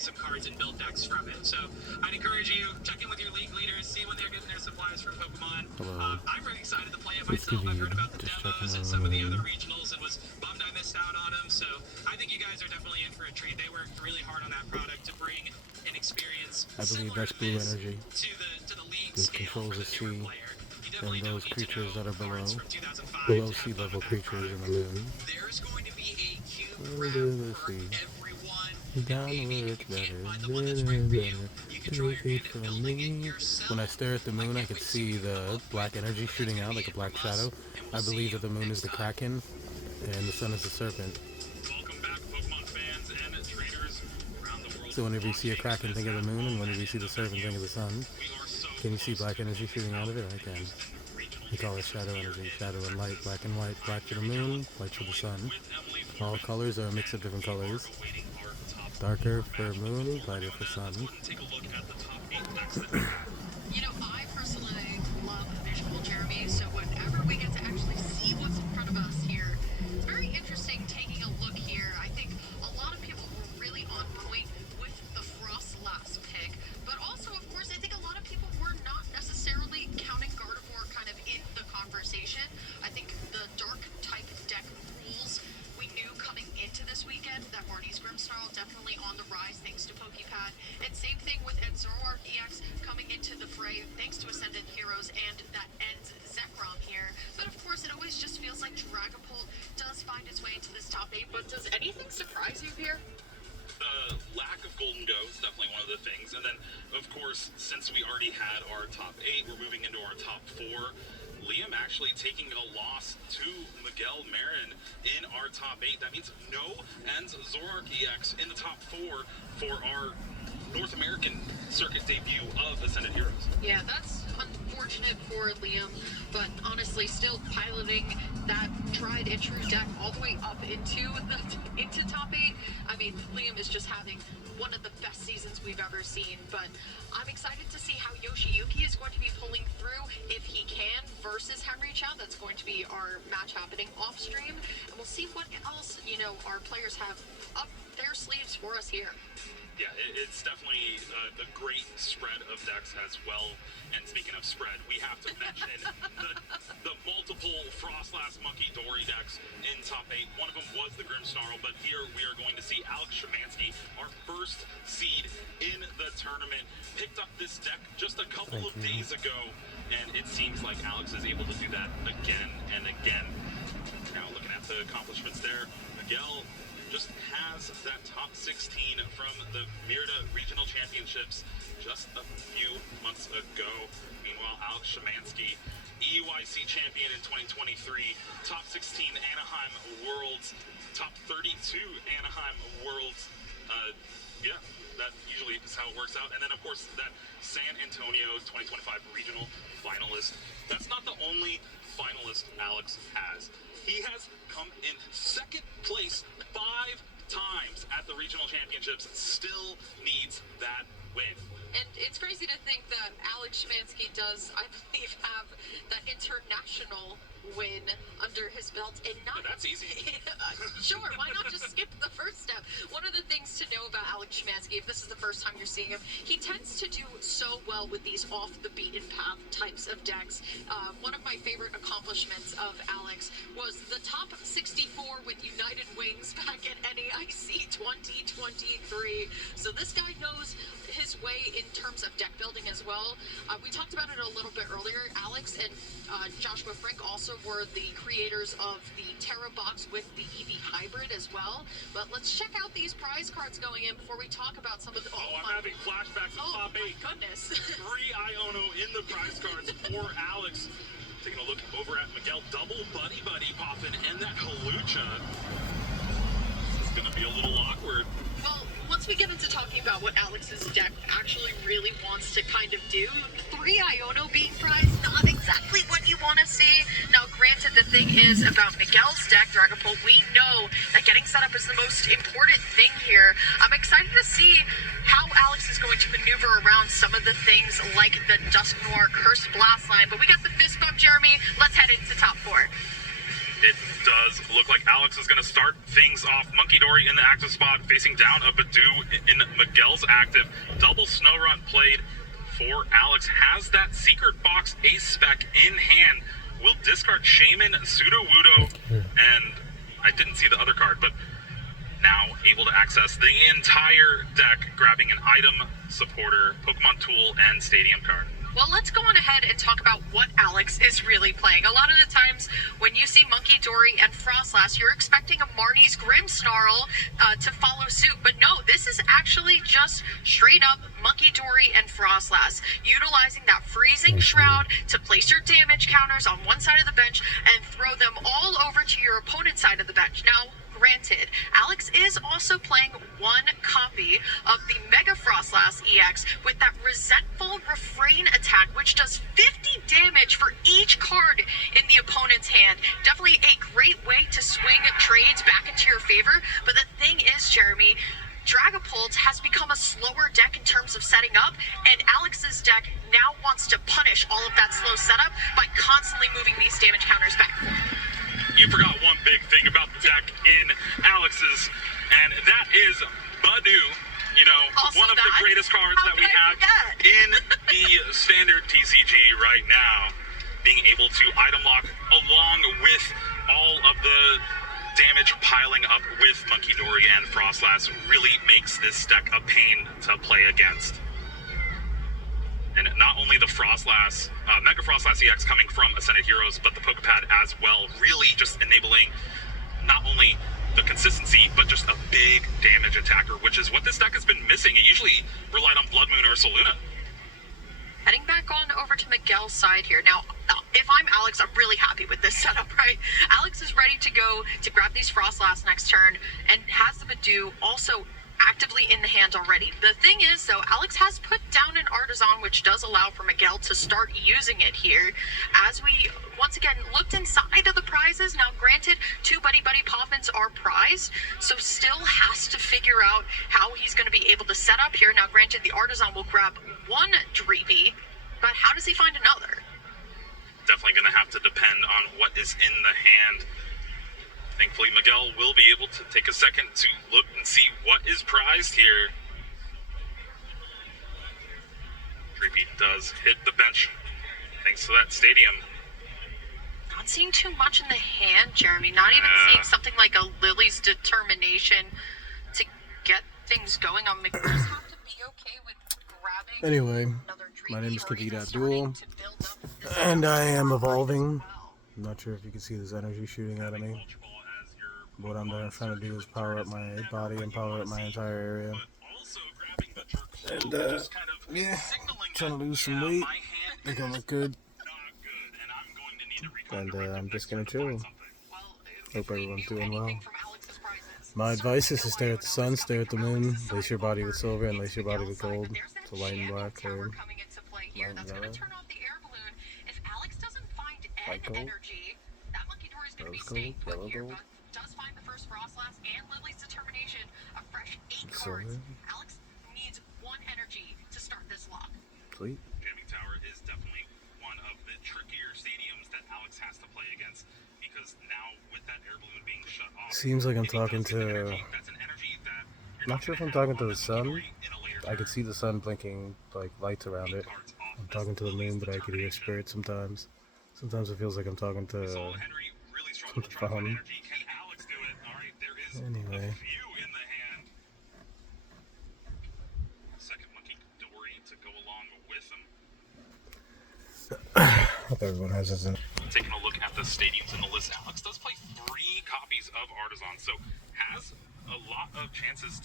some cards and build decks from it. So I'd encourage you, check in with your league leaders, see when they're getting their supplies from Pokemon. I'm really excited to play it myself. I've heard about the demos and some of the other regionals and was bummed I missed out on them. So I think you guys are definitely in for a treat. They worked really hard on that product to bring an experience I believe that's blue energy. to the league This scale controls for the the newer sea player. and those creatures that are below sea level creatures in the moon. There's going to be a cube Under grab the for sea. everyone. Down where it's better, from me. When I stare at the moon, I can see the black energy shooting out like a black shadow. I believe that the moon is the Kraken and the sun is the serpent. Welcome back, Pokemon fans and traders around the world. So whenever you see a Kraken, think of the moon, and whenever you see the serpent, think of the sun. Can you see black energy shooting out of it? I can. We call it shadow energy, shadow and light, black and white, black for the moon, white for the sun. All colors are a mix of different colors. Darker for moon, lighter for sun. You know, I personally love visual, Jeremy, so whenever we get to actually see what's in front of us here, it's very interesting taking a look here. I think a lot of people were really on point with the Frostlass pick, but also, of course, I think a lot of people were not necessarily counting Gardevoir kind of in the conversation. I think the dark type deck rules, we knew coming into this weekend that Barney's Grimmsnarl definitely on the rise thanks to PokePad, and same thing with Zoroark EX coming into the fray thanks to Ascendant Heroes and that ends Zekrom here. But of course, it always just feels like Dragapult does find its way into this top 8, but does anything surprise you here? The lack of Golden Go is definitely one of the things, and then of course, since we already had our top 8, we're moving into our top 4. Liam actually taking a loss to Miguel Marin in our top 8. That means no ends Zoroark EX in the top 4 for our North American circuit debut of Ascended Heroes. Yeah, that's unfortunate for Liam, but honestly, still piloting that tried and true deck all the way up into top 8. I mean, Liam is just having one of the best seasons we've ever seen, but I'm excited to see how Yoshiyuki is going to be pulling through if he can versus Henry Chow. That's going to be our match happening off stream, and we'll see what else, you know, our players have up their sleeves for us here. Yeah, it's definitely a great spread of decks as well. And speaking of spread, we have to mention the multiple Frostlass Monkey Dory decks in top 8. One of them was the Grimmsnarl, but here we are going to see Alex Shemansky, our first seed in the tournament, picked up this deck just a couple of days ago, and it seems like Alex is able to do that again and again. Now looking at the accomplishments there, Miguel just has that top 16 from the Merida Regional Championships just a few months ago. Meanwhile, Alex Shemansky, EUIC champion in 2023, top 16 Anaheim Worlds, top 32 Anaheim Worlds. Yeah, that usually is how it works out. And then, of course, that San Antonio 2025 regional finalist. That's not the only finalist Alex has. He has come in second place 5 times at the regional championships, still needs that win. And it's crazy to think that Alex Shemansky does, I believe, have that international win under his belt, and not... But that's easy. Sure, why not just skip the first step? One of the things to know about Alex Shemansky, if this is the first time you're seeing him, he tends to do so well with these off-the-beaten-path types of decks. One of my favorite accomplishments of Alex was the top 64 with United Wings back at NAIC 2023. So this guy knows his way in terms of deck building as well. We talked about it a little bit earlier. Alex and Joshua Frink also were the creators of the Terra box with the EV Hybrid as well. But let's check out these prize cards going in before we talk about some of the... I'm having flashbacks of top 8. Oh my goodness. 3 Iono in the prize cards for Alex. Taking a look over at Miguel, double Buddy popping, and that Hawlucha. This is going to be a little awkward. Well, once we get into talking about what Alex's deck actually really wants to kind of do, 3 Iono being prized, not exactly what you want to see. Now, granted, the thing is about Miguel's deck, Dragapult, we know that getting set up is the most important thing here. I'm excited to see how Alex is going to maneuver around some of the things like the Dusknoir Curse Blast line, but we got the fist bump, Jeremy. Let's head into top 4. it does look like Alex is going to start things off. Monkey Dory in the active spot, facing down a Badoo in Miguel's active. Double snow run played for Alex. Has that secret box ace spec in hand. Will discard Shaman, Sudowoodo, and I didn't see the other card, but now able to access the entire deck, grabbing an item, supporter, Pokemon tool, and stadium card. Well, let's go on ahead and talk about what Alex is really playing. A lot of the times when you see Monkey Dory and Frostlass, you're expecting a Marnie's Grimmsnarl to follow suit. But no, this is actually just straight up Monkey Dory and Frostlass, utilizing that Freezing Shroud to place your damage counters on one side of the bench and throw them all over to your opponent's side of the bench. Now, granted, Alex is also playing one copy of the Mega Frostlass EX with that Resentful Refrain attack, which does 50 damage for each card in the opponent's hand. Definitely a great way to swing trades back into your favor. But the thing is, Jeremy, Dragapult has become a slower deck in terms of setting up, and Alex's deck now wants to punish all of that slow setup by constantly moving these damage counters back and forth. You forgot one big thing about the deck in Alex's, and that is Badoo. You know, Also one of the greatest cards How that we could I have forget? in the standard TCG right now. Being able to item lock along with all of the damage piling up with Monkey Dory and Frostlass really makes this deck a pain to play against. And not only the Frostlass, Mega Frostlass EX coming from Ascended Heroes, but the Pokepad as well, really just enabling not only the consistency, but just a big damage attacker, which is what this deck has been missing. It usually relied on Blood Moon or Saluna. Heading back on over to Miguel's side here. Now, if I'm Alex, I'm really happy with this setup, right? Alex is ready to go to grab these Frostlass next turn and has the Badoo also actively in the hand already. The thing is, though, Alex has put down an Artisan, which does allow for Miguel to start using it here. As we, once again, looked inside of the prizes. Now, granted, 2 Buddy Buddy Poffins are prized, so still has to figure out how he's going to be able to set up here. Now, granted, the Artisan will grab 1 Dreepy, but how does he find another? Definitely going to have to depend on what is in the hand. Thankfully, Miguel will be able to take a second to look and see what is prized here. Dreepy does hit the bench thanks to that stadium. Not seeing too much in the hand, Jeremy. Not even seeing something like a Lily's Determination to get things going on. Miguel just have to be okay with grabbing Anyway, another Dreepy my name is or even Kavita starting Abdul, to build up this and I am evolving. as well. I'm not sure if you can see this energy shooting out of me. What I'm trying to do is power up my body and power up my entire area. And, yeah, trying to lose some weight. I think I look good. And, I'm just gonna chill. Hope everyone's doing well. My advice is to stare at the sun, stare at the moon, lace your body with silver, and lace your body with gold to lighten black or lighten yellow. White gold, rose gold, yellow gold, silver. Alex needs 1 energy to start this lock. Sweet. Jamming Tower is definitely one of the trickier stadiums that Alex has to play against, because now with that air balloon being shut off, Seems like I'm talking to... that's an energy that you're Not sure if I'm talking to the sun. I could see the sun blinking, like, lights around it. I'm talking to the moon, but I could hear spirits sometimes. Sometimes it feels like I'm talking to Henry really struggled the to drive that phone. energy. Can Alex do it? All right, there is Anyway. a few in the hand. Second Monkey Dory to go along with him. Hope everyone has this in. Taking a look at the stadiums in the list, Alex does play 3 copies of Artisan, so has a lot of chances to